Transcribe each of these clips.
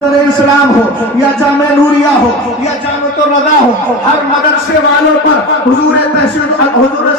اسلام ہو یا جامع نوریہ ہو یا جامع الرضا ہو، ہر مدرسے والوں پر حضور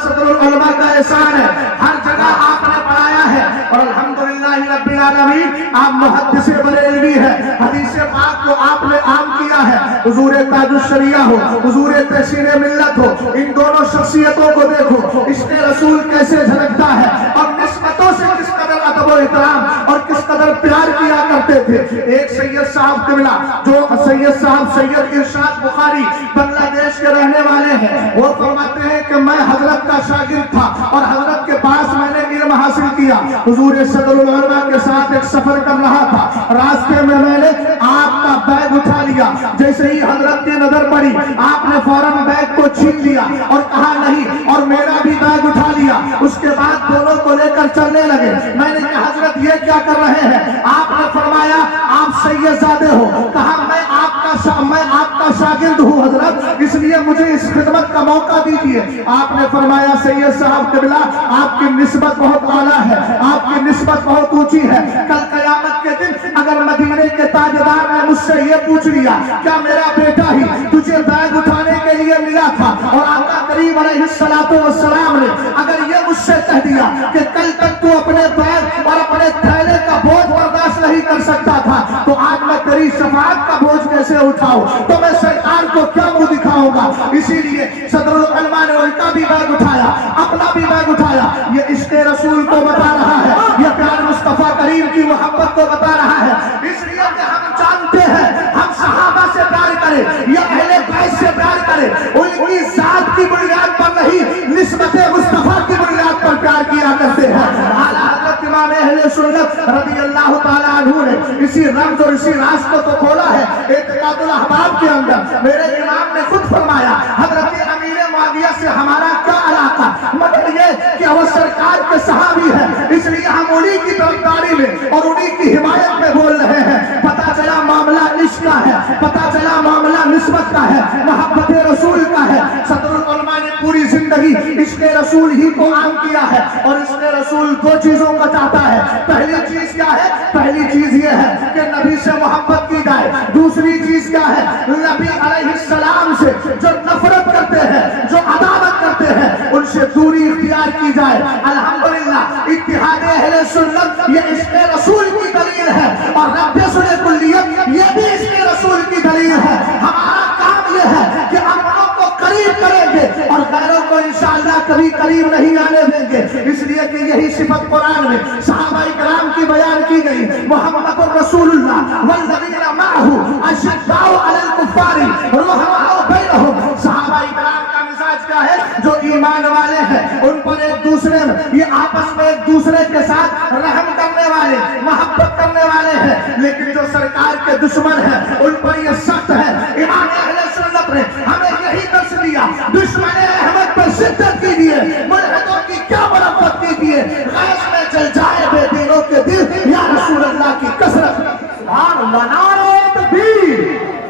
صدر العلماء کا احسان ہے، ہر جگہ آپ نے پڑھایا ہے اور الحمدللہ رب العالمین آپ محدث بریلوی ہے، حدیث پاک کو آپ نے عام کیا ہے۔ حضور تاج الشریعہ ہو، حضور تحسین ملت ہو، ان دونوں شخصیتوں کو دیکھو، عشق رسول کیسے جھلکتا ہے اور نسبتوں سے کس قدر ادب و احترام اور کس قدر پیار کیا کرتے تھے۔ ایک سید صاحب قبلہ جو سید صاحب سید ارشاد بخاری بنگلہ دیش کے رہنے والے ہیں، وہ فرماتے ہیں کہ میں حضرت کا شاگرد تھا اور حضرت کے پاس میں نے علم حاصل کیا۔ حضور صدر العلماء کے ساتھ ایک سفر کر رہا تھا، راستے میں میں نے آپ کا بیگ اٹھا لیا، جیسے ہی حضرت کی نظر پڑی آپ نے فوراً بیگ کو چھین لیا اور کہا نہیں، اور میرا بھی بیگ اٹھا لیا۔ اس کے بعد دونوں کو لے کر چلنے لگے۔ میں نے کہا حضرت یہ کیا کر رہے ہیں؟ آپ نے فرمایا آپ سید زادے ہو۔ کہا میں آپ کا شاگرد ہوں حضرت، اس لیے مجھے اس خدمت کا موقع دیجیے۔ آپ نے فرمایا سید صاحب قبلہ آپ کی نسبت بہت اعلیٰ ہے، آپ کی نسبت بہت اونچی ہے۔ کل قیامت کے دن اگر مدینے کے تاجدار نے مجھ سے یہ پوچھ لیا کیا میرا بیٹا ہی تجھے بیگ اٹھانے کے لیے ملا تھا، اور آقا کریم علیہ السلام نے اگر یہ مجھ سے کہہ دیا کہ کل تک تو اپنے بیگ اور اپنے تھیلے کا بوجھ برداشت نہیں کر سکتا تھا، تو آج میں تیری شفاعت کا بوجھ کیسے اٹھاؤں؟ تو میں سرکار کو کیا منہ دکھاؤں گا؟ اسی لیے صدر العلماء نے ان کا بھی بیگ اٹھایا، اپنا بھی بیگ اٹھایا۔ یہ عشق رسول کو بتا رہا ہے، یہ پیار مصطفیٰ کریم کی محبت کو بتا رہا ہے۔ اس لیے کہ ہم جانتے ہیں ہم صحابہ سے پیار کریں یا اہل بیت سے پیار کریں، ان کی ذات کی بنیاد پر نہیں، نسبت مصطفیٰ کی بنیاد پر پیار کیا کرتے ہیں۔ اعلیٰ حضرت امام اہل سنت رضی اللہ تعالیٰ عنہ نے اسی رمز اور اسی راز کو تو کھولا ہے اعتقاد الاحباب کے اندر۔ میرے امام نے خود فرمایا حضرت امیر معاویہ سے ہمارا کیا علاقہ، مگر یہ کہ وہ سرکار کے صحابی ہے، اس لیے ہم انہی کی طرفداری میں اور انہی کی حمایت میں بول رہے ہیں۔ پتہ چلا معاملہ عشق کا ہے، پتہ چلا معاملہ نسبت کا ہے، محبت رسول کا ہے۔ صدر العلماء نے پوری زندگی عشق رسول ہی کو عام کیا ہے، اور عشق رسول دو چیزوں کا چاہتا ہے۔ پہلی چیز کیا ہے؟ پہلی چیز یہ ہے کہ نبی سے محبت کی جائے۔ دوسری چیز کیا ہے؟ نبی علیہ السلام سے جو نفرت کرتے ہیں، جو عداوت کرتے ہیں، ان سے دوری اختیار کی جائے۔ الحمدللہ اتحاد اہل سنت یہ عشق رسول کی دلیل ہے، اور رب سنہ کلیت یہ بھی عشق رسول کی دلیل ہے۔ ہمارا کام یہ ہے کہ اپنوں کو قریب کریں گے اور غیروں کو انشاءاللہ کبھی قریب نہیں آنے دیں گے، اس لیے کہ یہی صفت قرآن میں صحابہ کرام کی بیان کی گئی۔ محمد الرسول اللہ والذین معہ اشداء علی الکفار رحماء بینہم۔ صحابہ کرام کا مزاج کیا ہے؟ جو ایمان والے ہیں ان پر ایک دوسرے میں یہ آپس میں ایک دوسرے کے ساتھ رحم کرنے والے، محبت کرنے والے ہیں، لیکن جو سرکار کے دشمن ہیں ان پر یہ سخت ہے۔ امام اہل سنت نے ہمیں یہی درس دیا، دشمن احمد پر شدت کیجیے، ملحدوں کی کیا مرفت کیجیے، غیظ میں جل جائے بے دینوں کے دل، یا رسول اللہ کی کثرت۔ سبحان اللہ، نعرہ تکبیر،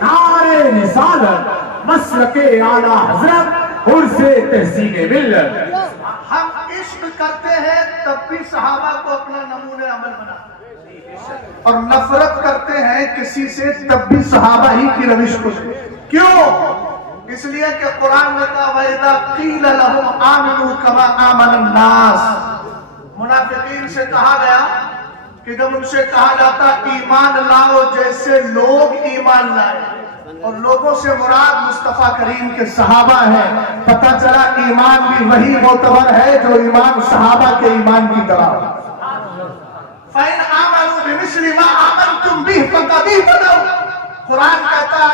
نعرہ رسالت، مسلک اعلیٰ حضرت، عرس تحسین ملت۔ ہم عشق کرتے ہیں تب بھی صحابہ کو اپنا نمونہ عمل بناتے ہیں، اور نفرت کرتے ہیں کسی سے تب بھی صحابہ ہی کی روش کو۔ کیوں؟ اس لیے کہ قرآن میں کہا وَإِذَا قِيلَ لَهُمْ آمِنُوا كَمَا آمَنَ النَّاسِ۔ منافقین سے کہا گیا کہ جب ان سے کہا جاتا ایمان لاؤ جیسے لوگ ایمان لائے، اور لوگوں سے مراد مصطفیٰ کریم کے صحابہ ہیں، پتہ چلا ایمان بھی وہی معتبر ہے جو ایمان صحابہ کے ایمان کی طرح۔ فَإِنْ آمَنُوا بِمِثْلِ مَا آمَنْتُمْ بِهِ فَقَدْ اهْتَدَوْا۔ قرآن کہتا ہے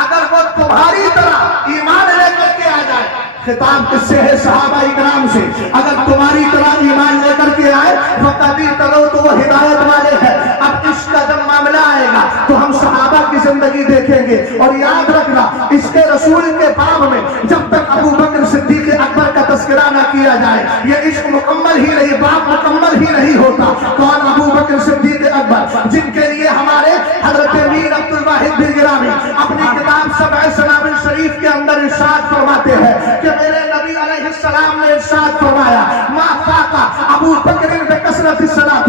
اگر وہ تمہاری طرح ایمان لے کر کے آ جائے، خطاب کس سے ہے؟ صحابہ اکرام سے۔ اگر تمہاری طرح ایمان لے کر کے آئے فقط تلو تو وہ ہدایت والے ہیں۔ اب اس کا جب معاملہ آئے گا تو ہم صحابہ کی زندگی دیکھیں گے، اور یاد رکھنا اس کے رسول کے باب میں جب تک ابو بکر صدیق اکبر کا تذکرہ نہ کیا جائے یہ عشق مکمل ہی نہیں، باب مکمل ہی نہیں ہوتا۔ کون؟ ابو بکر صدیق اکبر، جن کے لیے ہمارے حضرت میر عبد الواحد بن گرامی اپنی کتاب سبع سنابل شریف کے اندر ارشاد فرماتے ہیں کہ میرے نبی علیہ السلام نے ارشاد فرمایا ما فاق ابو بکر بکثرت الصلاۃ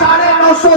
950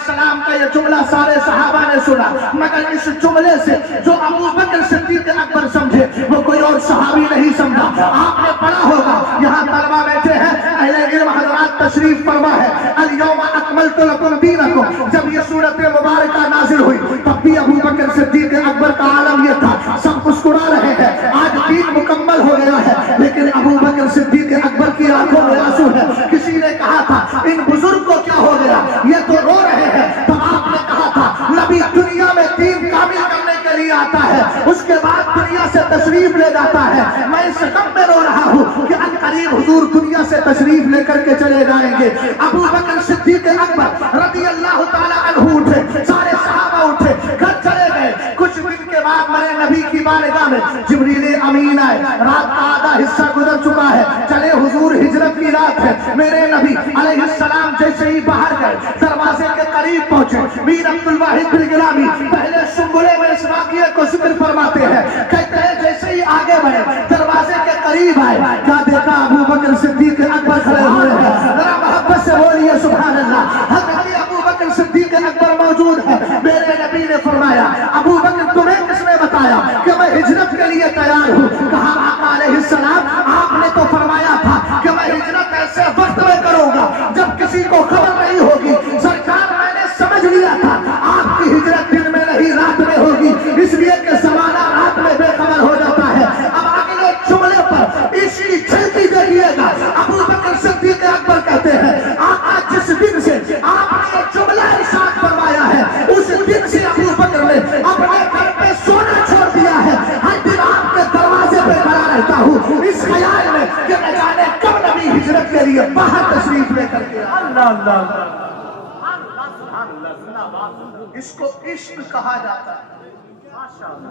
السلام کا یہ جملہ سارے صحابہ نے سنا، مگر اس جملے سے جو ابو بکر صدیق اکبر سمجھے وہ کوئی اور صحابی نہیں سمجھا۔ آپ نے پڑھا ہوگا، یہاں طلبہ بیٹھے ہیں، اہل علم حضرات تشریف فرما ہے، الیوم اکملت لکم دینکم، جب یہ سورت مبارکہ نازل ہوئی تب بھی ابو بکر صدیق اکبر کا عالم یہ تھا، سب مسکرا رہے ہیں، آج دین مکمل ہو گیا ہے، لیکن ابو بکر صدیق اکبر کی آنکھوں میں آنسو ہے۔ کسی نے کہا تھا ان بزرگ کو کیا ہو گیا، یہ تو رو رہے ہیں، تو آپ نے کہا تھا نبی دنیا میں دین کامل کرنے کے لیے آتا ہے، اس کے بعد دنیا سے تشریف لے جاتا ہے۔ میں اس غم میں رو رہا ہوں کہ عنقریب حضور دنیا سے تشریف لے کر کے چلے جائیں گے۔ ابو بکر صدیق اکبر رضی اللہ تعالی عنہ اٹھے، سارے صحابہ اٹھے، گھر چلے گئے۔ کچھ دن کے بعد میرے نبی کی بارگاہ میں جبریل امین آئے، رات کا آدھا حصہ گزر چکا ہے، چلے حضور ہجرت کی رات ہے۔ میرے نبی علیہ السلام جیسے ہی باہر گئے، دروازے کے قریب پہنچے، میر عبد الواحد بن گرامی پہلے شنگلے میں اس واقعے کو ذکر فرماتے ہیں، کہتے ہیں جیسے ہی آگے بڑھے دروازے کے قریب آئے، کیا دیکھا ابو بکر صدیق اکبر کھڑے ہوئے ہیں۔ ذرا محبت سے بولیے سبحان اللہ۔ حضرت ابو بکر صدیق اکبر موجود ہے۔ میرے نبی نے فرمایا ابو بکر تمہیں کس نے بتایا کہ میں ہجرت کے لیے تیار ہوں؟ کہا آقا علیہ السلام آپ نے تو فرمایا تھا کہ میں ہجرت ایسے وقت میں کروں گا جب کسی کو خبر نہیں ہوگی۔ سرکار میں نے سمجھ لیا تھا آپ کی ہجرت دن میں نہیں رات میں ہوگی، اس لیے کہ زمانہ رات میں بے خبر ہو جاتا ہے۔ اب اگلے جملے پر اسی چھلکی دیکھیے گا، ابو بکر صدیق اکبر کہتے ہیں آقا جس دن سے آپ نے یہ جملہ ارشاد فرمایا ہے اس دن سے ابو بکر نے اپنے گھر پہ سونا چھوڑ دیا ہے، ہر دن آپ کے دروازے پہ کھڑا رہتا ہوں اس خیال میں کہ نہ جانے کب نبی ہجرت کے لیے باہر تشریف لے کر کے۔ اللہ اللہ اس کو عشق کہا جاتا ہے،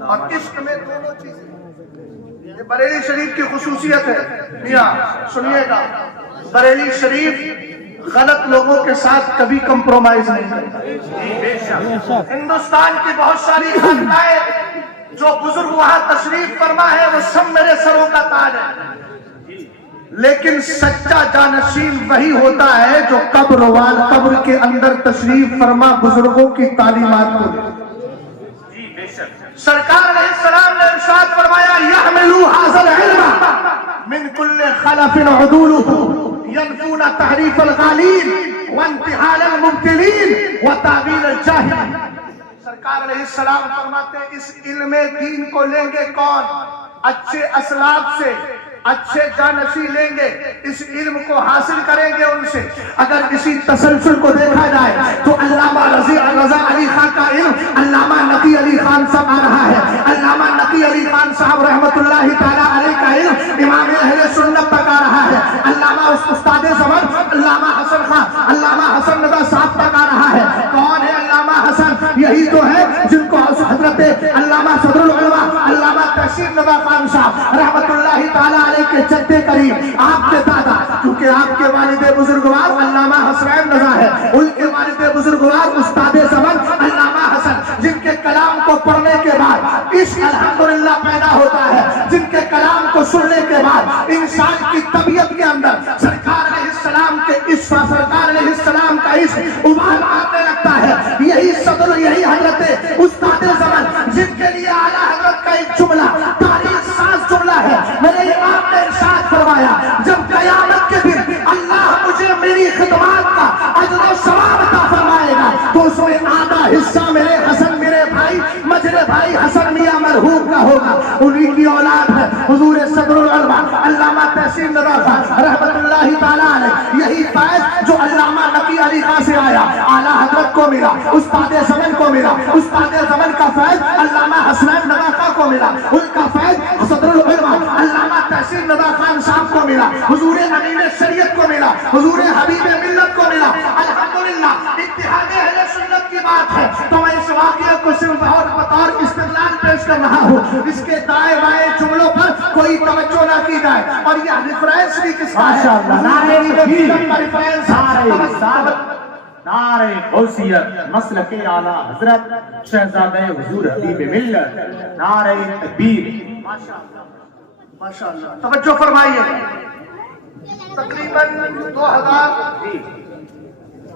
اور عشق میں دونوں چیزیں، یہ بریلی شریف کی خصوصیت ہے۔ میاں سنیے گا، بریلی شریف غلط لوگوں کے ساتھ کبھی کمپرومائز نہیں کرتا۔ ہندوستان کی بہت ساری خانقاہیں جو بزرگ وہاں تشریف فرما ہے وہ سب میرے سروں کا تاج ہے، لیکن سچا جانشین وہی ہوتا ہے جو قبر کے اندر تشریف فرما بزرگوں کی تعلیمات کو دے۔ سرکار علیہ السلام نے ارشاد فرمایا یحملوا ھذا العلم من کل خلف عدولہ ينفون تحریف الغالین وانتحال المبتلین وتعویل الجاہلین۔ سرکار علیہ السلام فرماتے ہیں اس علم دین کو لیں گے کون؟ اچھے اسلاف سے، اچھے جانشی لیں گے، اس علم کو حاصل کریں گے ان سے۔ اگر کسی تسلسل کو دیکھا جائے تو علامہ رضا علی خان کا علم علامہ نقی علی خان صاحب آ رہا ہے، علامہ نقی علی خان صاحب رحمت اللہ تعالیٰ علیہ کا علم امام اہل سنت تک آ رہا ہے، علامہ استاد زمان علامہ حسن خان، علامہ حسن رضا صاحب تک آ رہا ہے۔ کون ہے علامہ حسن؟ یہی تو ہے جن کو حضرت علامہ صدر العلماء علامہ تحسین رضا خان صاحب رحمت اللہ تعالیٰ علیہ کے جد قریب، آپ کے دادا، کیونکہ آپ کے والد بزرگوار علامہ حسین رضا ہے، ان کے والد بزرگوار استاد زمان علامہ حسن، جن کے کلام کو پڑھنے کے بعد عشق الحمدللہ پیدا ہوتا ہے، جن کے کلام کو سننے کے بعد انسان کی طبیعت کے اندر سرکار علیہ السلام کے عشق، سرکار علیہ السلام کا عشق ابال آنے لگتا ہے۔ یہی صدر، یہی حضرت استاد زمان جن کے لیے اعلیٰ حضرت کا ایک جملہ تاریخ ساز جملہ ہے، میرے امام نے ارشاد فرمایا جب قیامت کے دن اللہ مجھے میری خدمات کا اجر و ثواب عطا فرمائے گا تو اس میں آدھا حصہ میرے حسن، میرے بھائی مجرے بھائی حسن میاں مرحوم کا ہوگا، انہی کی اولاد ہے حضور صدر العلماء علامہ تحسین رضا خان رحمت اللہ تعالیٰ علیہ۔ یہی فیض جو علامہ نقی علی خان سے آیا اعلیٰ حضرت کو ملا، استاد زمن کو ملا، استاد زمن کا فیض علامہ حسنین رضا خان کو ملا، ان کا فیض صدر العلماء علامہ تحسین رضا خان صاحب کو ملا، حضور امین شریعت کو ملا، حضور حبیب ملت کو ملا۔ الحمدللہ اتحاد اہل سنت کی بات ہے تو میں اس واقعے کو صرف اور بطور استدلال پیش کر رہا ہوں، اس کے دائیں بائیں جملوں پر کوئی توجہ نہ کی جائے۔ اور یہ ریفرنس بھی کس کا ہے؟ نعرہ غوثیت مسلک اعلیٰ حضرت شہزادہ حضور حبیب ملت، نعرہ تکبیر۔ ماشاءاللہ توجہ فرمائیے، تقریباً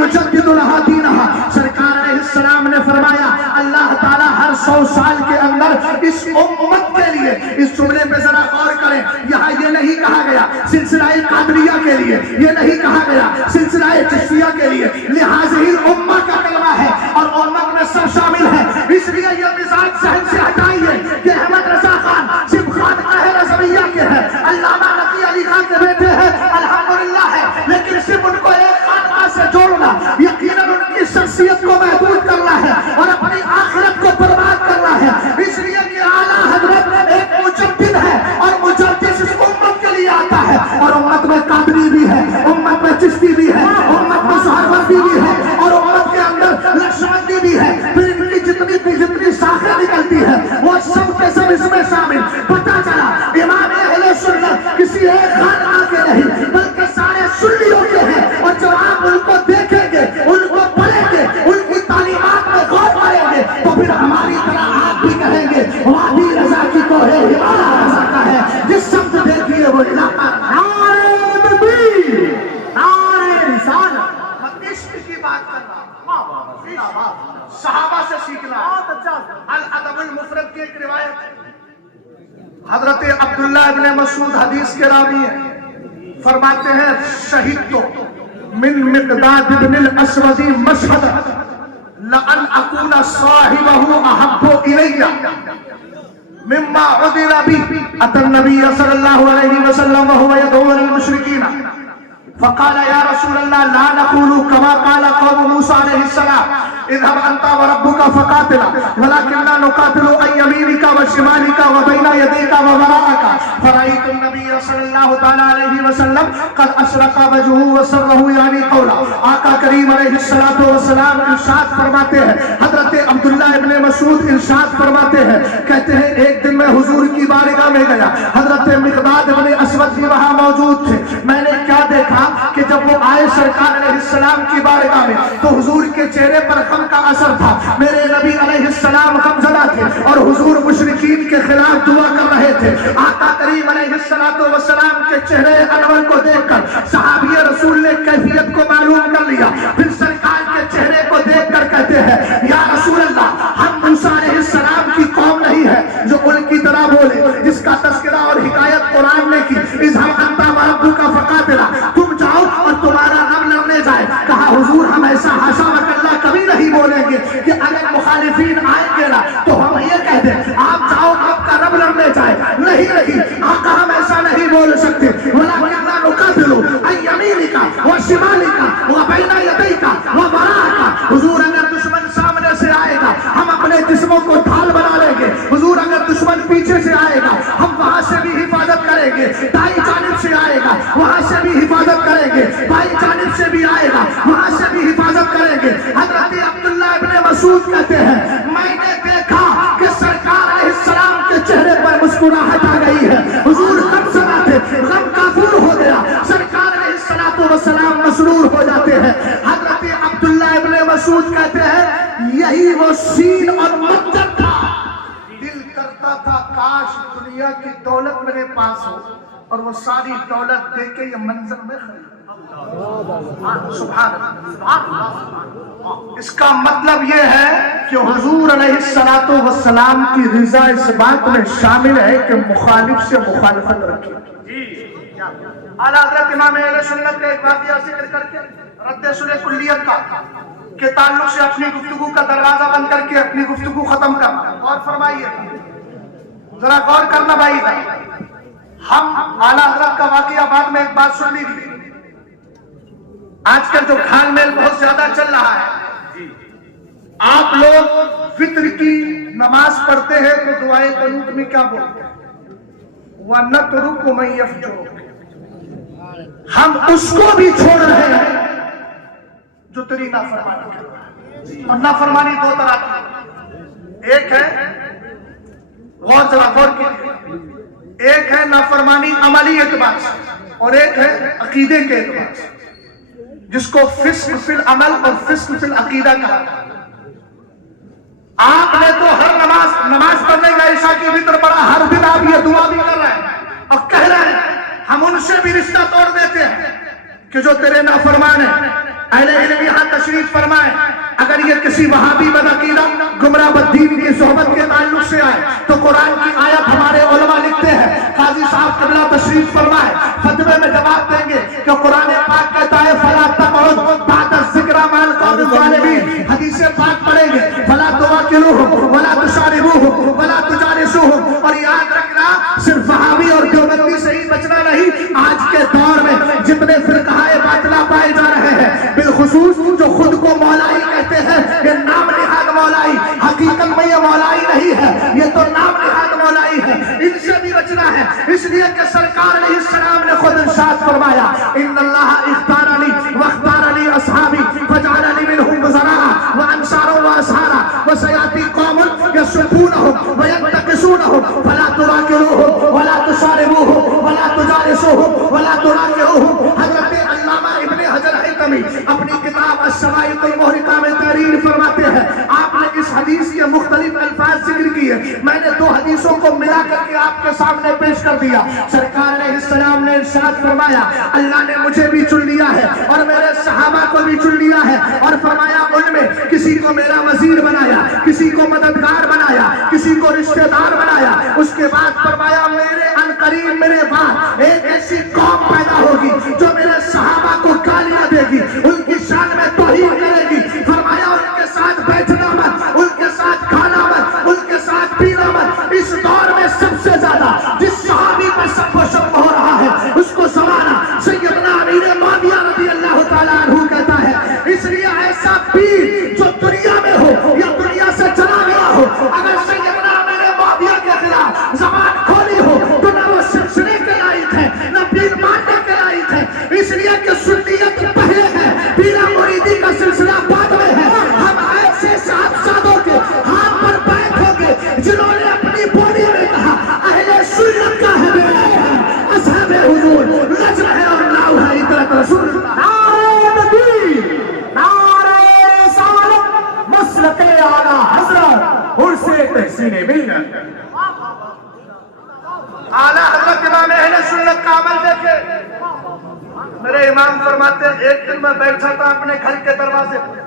يجدد لها دينها. سرکار علیہ السلام نے فرمایا اللہ تعالیٰ ہر 100 سال کے اندر اس امت کے لیے، اس جملے پہ ذرا غور کریں، یہاں یہ نہیں کہا گیا سلسلہ قادریہ کے لیے، یہ نہیں کہا گیا سلسلہ چشتیہ کے لیے، لہٰذا ہی امت کا کلمہ ہے اور امت میں سب شامل ہے. اس لیے یہ مزاج ذہن سے ہٹائیے کہ احمد رضا خان صرف خانقاہ رضویہ کے ہیں، علامہ نقی علی خان کے بیٹے ہیں، الحمدللہ ہے، لیکن صرف ان کو ایک خانقاہ سے جوڑنا یقیناً ان کی شخصیت کو محدود کرنا ہے اور اپنی آخرت کو برباد کرنا ہے. اس لیے کہ اعلیٰ حضرت ایک مجدد ہے اور مجدد اس امت کے لیے آتا ہے، اور امت میں قادری بھی ہے، امت میں چشتی بھی ہے، امت میں سہروردی بھی ہے، اور امت کے اندر نقشبندی بھی ہے. پھر ان کی جتنی شاخیں نکلتی ہے وہ سب کے سب اس میں شامل. پتہ چلا امام اہل سنت کسی ایک خانقاہ کے نہیں بلکہ سارے سنیوں کے ہیں، اور جب آپ ان کو دیکھیں گے، ان کو پڑھیں گے، ان کی تعلیمات میں غور کریں گے تو پھر ہماری طرح آپ بھی کہیں گے وادی رضا کی کوہ ہمارا رضا کا ہے. جس سمت دیکھیے وہ علاقہ نعرہ تکبیر، نعرہ رسالت. عشق کی بات کر رہا ہوں، صحابہ سے سیکھنا. الادب المفرد کی ایک روایت ہے، حضرت عبداللہ ابن مسعود حدیث کے راوی ہیں، فرماتے ہیں شہید تو من مقداد ابن الاسود مشہد لأن اکون صاحبہ احب الی مما عذر بی. اتى النبی صلی اللہ علیہ وسلم وهو يدعو للمشرکین فقال يا رسول الله لا نقول كما قال قوم موسى عليه السلام اذهب انت وربك فقاتلا ولكننا نقاتل عن يمينك وشمالك وبين يديك ووراءك. فرأيت النبي صلى الله تعالى عليه وسلم قد اشرق وجهه وسره يعني قولا. آقا کریم علیہ الصلوۃ والسلام ارشاد فرماتے ہیں، حضرت عبداللہ ابن مسعود ارشاد فرماتے ہیں، کہتے ہیں ایک دن میں حضور کی بارگاہ میں گیا، حضرت مقداد ابن اسود بھی وہاں موجود تھے. میں نے کیا دیکھا کہ جب وہ آئے سرکار علیہ السلام کی بارگاہ میں تو حضور کے چہرے پر غم کا اثر تھا. میرے نبی علیہ السلام غمزدہ تھے اور حضور مشرکین کے خلاف دعا کر رہے تھے. آقا کریم علیہ السلام کے چہرے انور کو دیکھ کر صحابی رسول نے کیفیت کو معلوم کر لیا. پھر سرکار کے چہرے کو دیکھ کر کہتے ہیں یا رسول اللہ، ہم موسیٰ علیہ السلام کی قوم نہیں ہے جو ان کی طرح بولے، جس کا تذکرہ اور حکایت قرآن نے کی. اذهب انت وربك فقاتلا، تم جاؤ اور تمہارا رب لڑنے جائے. کہا حضور ہم ایسا حاشا وکلا کبھی نہیں بولیں گے کہ اگر مخالفین آئیں گے نا تو ہم یہ کہہ دیں آپ جاؤ آپ کا رب لڑنے جائے. نہیں آقا ہم ایسا نہیں بول سکتے. وَلَكِنَّا نُقَاتِلُ عَنْ يَمِينِكَ وَشِمَالِكَ وَبَيْنَ يَدَيْكَ وَوَرَاءَكَ. حضور اگر دشمن سامنے سے آئے گا ہم اپنے جسموں کو ڈھال بنا لیں گے. حضور اگر دشمن پیچھے سے آئے گا ہم وہاں سے بھی حفاظت کریں گے. دائیں جانب سے آئے گا وہاں سے بھی حفاظت کریں گے، بائیں جانب سے بھی آئے گا وہاں سے بھی حفاظت کریں گے. حضرت عبداللہ ابن مسعود کہتے ہیں میں نے دیکھا کہ سرکار علیہ السلام کے چہرے پر مسکراہٹ آ گئی ہے. حضور غمزدہ تھے، غم کافور ہو گیا. سرکار علیہ السلام مسرور ہو جاتے ہیں. حضرت عبداللہ ابن مسعود کہتے ہیں یہی وہ سین اور منظر تھا، دل کرتا تھا کاش دنیا کی دولت میرے پاس ہو اور وہ ساری دولت دے کے یہ منظر میں خرید. سبحان اللہ. اس کا مطلب یہ ہے کہ حضور علیہ السلام کی رضا اس بات میں شامل ہے کہ مخالف سے مخالفت رکھے. اعلیٰ حضرت امام اہل سنت کا ایک واقعہ ذکر کر کے رد صلح کلیت کا کے تعلق سے اپنی گفتگو کا دروازہ بند کر کے اپنی گفتگو ختم کرنا. اور فرمائیے ذرا غور کرنا بھائی. ہم اعلیٰ حضرت کا واقعہ بعد میں ایک بات سن لی تھی. آج کل جو گھال میل بہت زیادہ چل رہا ہے، آپ لوگ فطر کی نماز پڑھتے ہیں تو دعائے قنوت میں کیا بولتے ہیں؟ وَنَتْرُكُ مَن يَفْجُرُكَ. ہم اس کو بھی چھوڑ رہے ہیں جو تیری نافرمانی کر رہا ہے. اور نافرمانی دو طرح کی، ایک ہے غور ذرا غور کیجیے، ایک ہے نافرمانی عملی اعتبار سے اور ایک ہے عقیدے کے اعتبار سے، جس کو فسق فی العمل اور فسق فی العقیدہ کہا. آپ نے تو ہر نماز پڑھنے کا عشاء کی وتر پڑھا، ہر دن آپ یہ دعا بھی کر رہے ہیں اور کہہ رہے ہیں ہم ان سے بھی رشتہ توڑ دیتے ہیں کہ جو تیرے نافرمان ہیں. اہل علم یہاں تشریف فرمائے. اگر یہ کسی وہابی بدعقیدہ گمراہ بددین کی صحبت کے تعلق سے آئے تو قرآن کی آیت ہمارے علماء لکھتے ہیں. قاضی صاحب قبلہ تشریف فرمائے فتوے میں جواب دیں گے کہ قرآن پاک کہتا ہے فلا تقعد بعد الذکر مع القوم الظالمین. حدیث پاک پڑھیں گے فلا تواکلوہم ولا تشاربوہم ولا تجالسوہم. اور یاد رکھنا صرف وہابی اور دیوبندی سے ہی بچنا نہیں. آج کے دور میں جتنے فرقہ باطلہ پائے جا رہے ہیں بالخصوص جو خود کو مولائی کہتے ہیں, یہ نام نہاد مولائی, حقیقت میں یہ مولائی نہیں ہے, یہ تو نام نہاد مولائی ہے. ان سے بھی بچنا ہے, اس لیے کہ سرکار علیہ السلام نے خود ارشاد فرمایا ان اللہ اختارنی واختارنی اصحابی فجعلنی منہم وزراء وانصارا واصحارا وسیاتی قوم یسبونہم وینتقصونہم فلا تواکلوہم ولا تشاربوہم ولا تجالسوہم ولا تراکعوہم. حضرت علامہ ابن حجر حیثمی اپنی کتاب الصواعق المحرقہ میں تحریر فرماتے ہیں, آپ نے اس حدیث کے مختلف الفاظ ذکر کیے. میں نے دو حدیثوں کو ملا کر کے آپ کے سامنے پیش کر دیا. سرکار علیہ السلام نے ارشاد فرمایا اللہ نے مجھے بھی چن لیا ہے اور میرے صحابہ کو بھی چن لیا ہے, اور فرمایا ان میں کسی کو میرا وزیر بنایا, کسی کو مددگار بنایا, کسی کو رشتہ دار بنایا. اس کے بعد فرمایا میرے عنقریب میرے بعد ایک ایسی قوم پیدا ہوگی جو میرے صحابہ کو گالیاں دے گی, ان کی شان میں توہین کرے گی. فرمایا ان کے ساتھ بیٹھنا مت, ان کے ساتھ کھانا مت, ان کے ساتھ پینا مت. اس دور میں سب سے زیادہ جس صحابی پر سب و شب ہو رہا ہے اس کو سمانا سیدنا امیر معاویہ رضی اللہ تعالیٰ عنہ کہتا ہے. اس لیے ایسا پیر جو دنیا میں ہو یا دنیا سے چلا گیا ہو, اگر سیدنا امیر معاویہ کے خلاف زبان کھولی ہو تو نہ وہ سلسلے کے لائق ہے نہ پیر ماننے کے لائق ہے. اس لیے کہ سنیت پہلے ہے, پیرا مریدی کا سلسلہ بعد میں ہے. ہم ایسے صاحبزادوں کے ہاتھ پر بیٹھ ہو گے جنہوں نے اپنی بولی میں کہا اہل سنت کا ہے اصحاب حضور رج ہے اور لاؤ ہے اطلاق رسول اللہ. نعرہ تکبیر, نعرہ رسالت, مسلک اعلیٰ حضرت عرص تحسین ملت. اعلیٰ حضرت امام اہل سنت کا عمل دیکھے. میرے امام فرماتے ہیں ایک دن میں بیٹھا تھا اپنے گھر کے دروازے پر,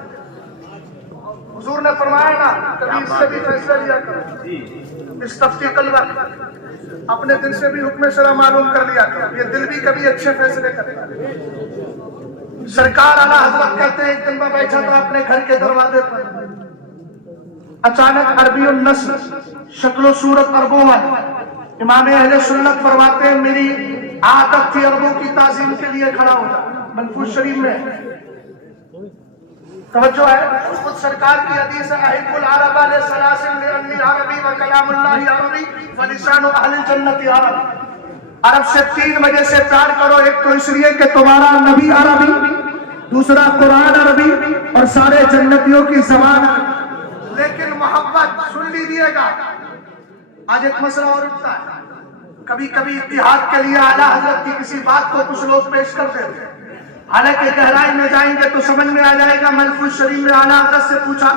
حضور نے فرمایا نا کبھی اس سے بھی فیصلہ لیا کرو, اس تفتیق الوقت اپنے دل سے بھی حکم شرع معلوم کر لیا کرو, یہ دل بھی کبھی اچھے فیصلے کرتا ہے. سرکار اعلیٰ حضرت کہتے ہیں ایک دن میں بیٹھا تھا اپنے گھر کے دروازے پر, اچانک عربی النسل شکل و صورت عربوں والی. امام اہل سنت فرماتے ہیں میری عادت تھی عربوں کی تعظیم کے لیے کھڑا ہوتا. منفوذ شریف میں توجہ ہے, خود سرکار کی حدیث ہے احب العرب لثلاث لانی عربی وکلام اللہ عربی فلسان اہل الجنت عربی. عرب سے 3 وجہ سے پیار کرو, ایک تو اس لیے کہ تمہارا نبی عربی, دوسرا قرآن عربی, اور سارے جنتیوں کی زبان عربی. لیکن محبت سن لیجیے گا, آج ایک مسئلہ اور اٹھتا ہے. کبھی کبھی اتحاد کے لیے اعلیٰ حضرت کی کسی بات کو کچھ لوگ پیش کرتے ہیں, حالانکہ گہرائی میں جائیں گے تو سمجھ میں آ جائے گا. محفوظ شریف میں اعلیٰ حضرت سے پوچھا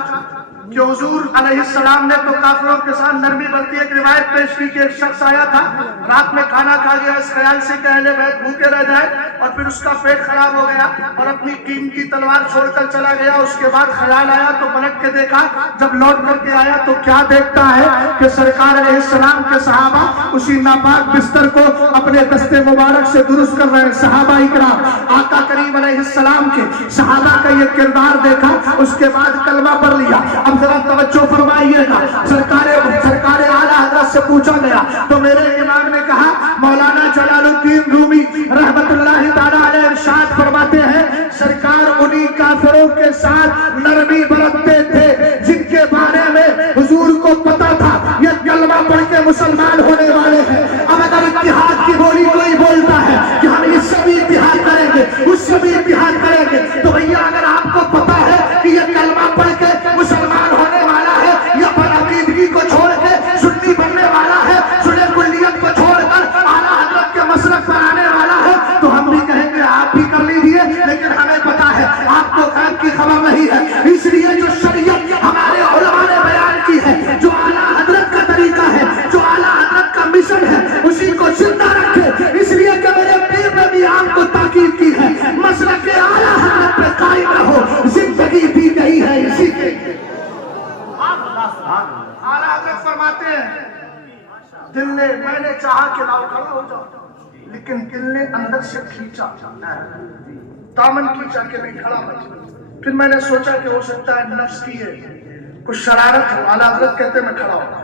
کہ حضور علیہ السلام نے تو کافروں کے ساتھ نرمی برتی. ایک روایت پیش کی کہ ایک شخص آیا تھا, رات میں کھانا کھا گیا اس خیال سے کہ اہل بیت بھوکے رہ جائے, اور پھر اس کا پیٹ خراب ہو گیا اور اپنی قیمتی تلوار چھوڑ کر چلا گیا. اس کے بعد خیال آیا تو پلٹ کے دیکھا, جب لوٹ کر کے آیا تو کیا دیکھتا ہے کہ سرکار علیہ السلام کے صحابہ اسی ناپاک بستر کو اپنے دست مبارک سے درست کر رہے ہیں. صحابہ اکرام آقا کریم علیہ السلام کے صحابہ کا یہ کردار دیکھا, اس کے بعد کلمہ پڑھ لیا. اب ذرا توجہ فرمائیے گا, سرکار اعلیٰ حضرت سے پوچھا گیا تو میرے امام نے کہا مولانا جلال الدین رومی رحمت اللہ تعالیٰ علیہ ارشاد فرماتے ہیں سرکار انہی کافروں کے ساتھ نرمی برتتے تھے جن کے بارے میں حضور کو پتا تھا یہ کلمہ پڑھ کے مسلمان ہونے والے ہیں. اب اگر اتحاد کی بولی کوئی بولتا ہے کہ ہم اس سے بھی اتحاد کریں گے اس سے بھی اتحاد کریں گے, تو بھیا اگر آپ کو پتا ہے کہ یہ کلمہ پڑھ کے مسلمان ہونے والا ہے یا بدعقیدگی کو چھوڑ کے سنی بننے والا ہے, سنی کلیت کو چھوڑ کر اعلیٰ حضرت کے مسلک پر آنے والا ہے, تو ہم بھی کہیں گے آپ بھی کر لیجیے, لیکن ہمیں پتا ہے آپ کو غیب کی خبر نہیں ہے. اس لیے دل نے میں نے چاہا کہ لاؤ کھڑا ہو جاؤ، لیکن دل نے اندر سے کھینچا، دامن کھینچا کہ نہیں کھڑا مت۔ پھر میں نے سوچا کہ ہو سکتا ہے نفس کی ہے کچھ شرارت ہو۔ اعلیٰ حضرت کہتے میں کھڑا ہوا،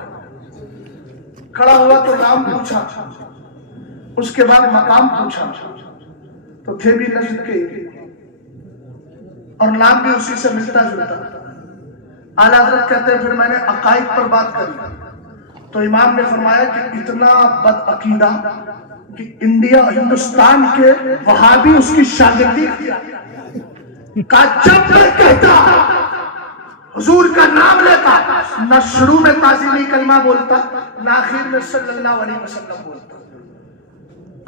کھڑا ہوا تو نام پوچھا، اس کے بعد مقام پوچھا تو تھے بھی نجد کے اور نام بھی اسی سے ملتا جلتا۔ اعلیٰ حضرت کہتے ہیں پھر میں نے عقائد پر بات کری تو امام نے فرمایا کہ اتنا بد عقیدہ کہ انڈیا ہندوستان کے وہابی اس کی شاگردی کا جب میں کہتا حضور کا نام لیتا نہ شروع میں تعظیمی کلمہ بولتا نہ آخر میں صلی اللہ علیہ وسلم بولتا۔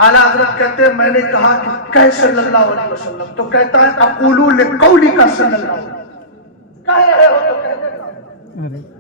اعلیٰ حضرت کہتے ہیں میں نے کہا کہ کہہ صلی اللہ علیہ وسلم تو کہتا ہے اقولو لقولی کا صلی اللہ علیہ وسلم، کہہ رہے ہو تو کہہ دیتا۔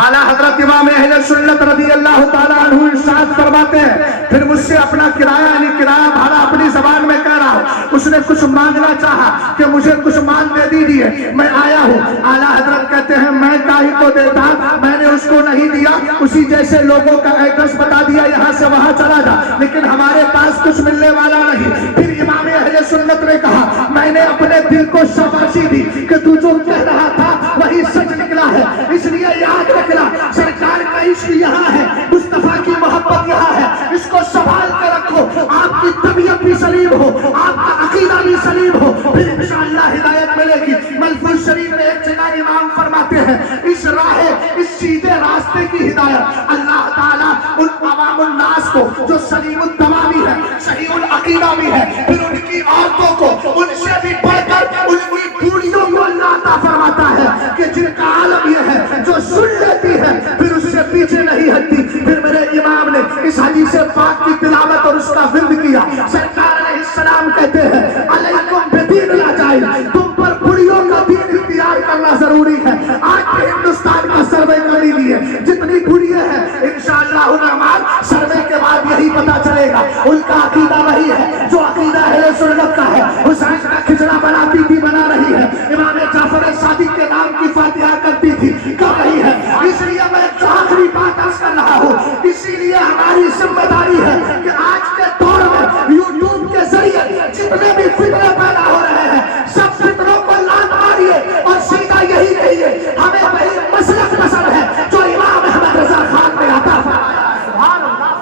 اعلیٰ حضرت امام اہل سنت رضی اللہ تعالیٰ عنہ ارشاد فرماتے ہیں پھر مجھ سے اپنا کرایہ یعنی کرایہ بھاڑا اپنی زبان میں کہہ رہا ہوں، اس نے کچھ مانگنا چاہا کہ مجھے کچھ مال دے دیجیے، میں آیا ہوں۔ اعلیٰ حضرت کہتے ہیں میں کاہی کو دیتا، میں نے اس کو نہیں دیا، اسی جیسے لوگوں کا ایڈریس بتا دیا یہاں سے وہاں چلا جا، لیکن ہمارے پاس کچھ ملنے والا نہیں۔ پھر امام اہل سنت نے کہا میں نے اپنے دل کو شاباشی دی کہ تو جو کہہ رہا تھا وہی سچ نکلا ہے، اس لیے یاد رکھنا سرکار کا عشق یہاں ہے، مصطفیٰ کی محبت یہاں ہے، اس کو سنبھال کے رکھو، آپ کی طبیعت بھی سلیم ہو، آپ کا عقیدہ بھی سلیم ہو، پھر انشاءاللہ ہدایت ملے گی۔ ملفوظ شریف میں ایک جگہ امام فرماتے ہیں اس راہ اس سیدھے راستے کی ہدایت اللہ تعالیٰ ان عوام الناس کو جو سلیم الدماء بھی ہے صحیح العقیدہ بھی ہے، پھر ان کی عورتوں کو ان سے بھی بڑھ کر ان کی بوڑھیوں کو اللہ عطا فرماتا ہے کہ جن کا عالم یہ ہے جو سن لیتی ہے پھر اس سے پیچھے نہیں ہٹتی۔ پھر میرے امام نے اس حدیث پاک کی تلاوت اور اس کا ورد کیا۔ سرکار علیہ السلام کہتے ہیں علیکم بدین العجائب، تم پر بڑھیوں کا دین اختیار کرنا ضروری ہے۔ آج کے ہندوستان کا سروے کر لیجیے جتنی بڑھیاں ہیں انشاءاللہ الرحمن سروے کے بعد یہی پتا چلے گا ان کا عقیدہ وہی ہے جو عقیدہ اہل سنت کا ہے۔ حسین کا کھچڑا بناتی تھی بنا رہی ہے، امام جعفر صادق کے نام کی فاتحہ کرتی تھی کر رہی ہے۔ اس لیے میں ایک آخری بات عرض کر رہا ہوں، اسی لیے ہماری ذمہ داری ہے کہ آج کے دور میں یوٹیوب کے ذریعے جتنے بھی فتنے پیدا ہو رہے ہیں سب فتنوں کو لات ماریے اور سیدھا یہی کہیے ہمیں وہی مسلک پسند ہے جو امام احمد رضا خان نے عطا فرمایا ہے۔ سبحان اللہ۔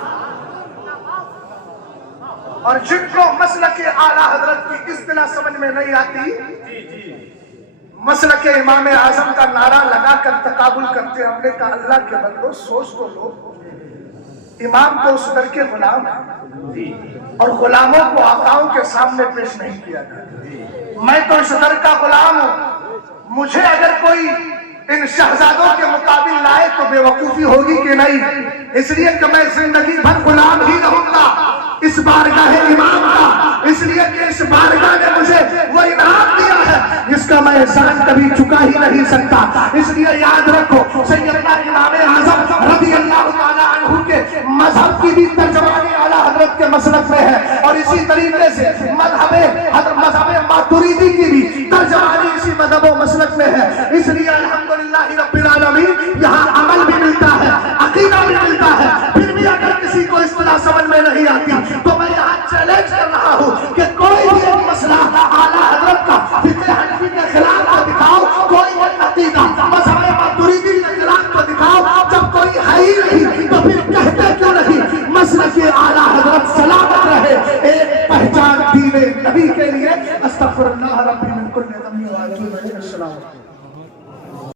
اور جن کو مسلک اعلیٰ حضرت کی اصطلاح سمجھ میں نہیں آتی مسلک امام اعظم کا نعرہ لگا کر تقابل کرتے، ہم نے کہا اللہ کے بندو سوچ تو لو، امام تو اس در کے غلام ہیں اور غلاموں کو آقاؤں کے سامنے پیش نہیں کیا جاتا۔ میں تو اس در کا غلام ہوں، مجھے اگر کوئی ان شہزادوں کے مقابل لائے تو بے وقوفی ہوگی کہ نہیں، اس لیے کہ میں زندگی بھر غلام ہی رہوں گا اس بارگاہ امام کا، اس لیے کہ اس بارگاہ نے مجھے وہ انعام دیا ہے جس کا میں احسان کبھی چکا ہی نہیں سکتا۔ اس لیے یاد رکھو سیدنا امام اعظم رضی اللہ تعالیٰ عنہ کے مذہب کی بھی ترجمانی اعلیٰ حضرت کے مسلک میں ہے، اور اسی طریقے سے مذہب ماتریدی کی بھی ترجمانی اسی مذہب و مسلک میں ہے۔ اس لیے الحمدللہ رب العالمین یہاں عمل بھی ملتا ہے، عقیدہ بھی ملتا ہے۔ پھر بھی اگر کسی کو اصطلاح سمجھ میں نہیں آتی تو میں یہاں چیلنج کر رہا ہوں کہ کوئی بھی ایک مسئلہ اعلیٰ حضرت کا فقہ حنفی کے خلاف کو دکھاؤ، کوئی ایک عقیدہ مذہب ماتریدی کے خلاف کو دکھاؤ، جب کوئی ہے ہی نہیں تو پھر کہتے کیوں نہیں مسلک اعلیٰ حضرت سلامت رہے، ایک پہچان دین نبی کے لیے۔ استغفر اللہ ربی من کل ذنب و اتوب الیہ۔ السلام علیکم۔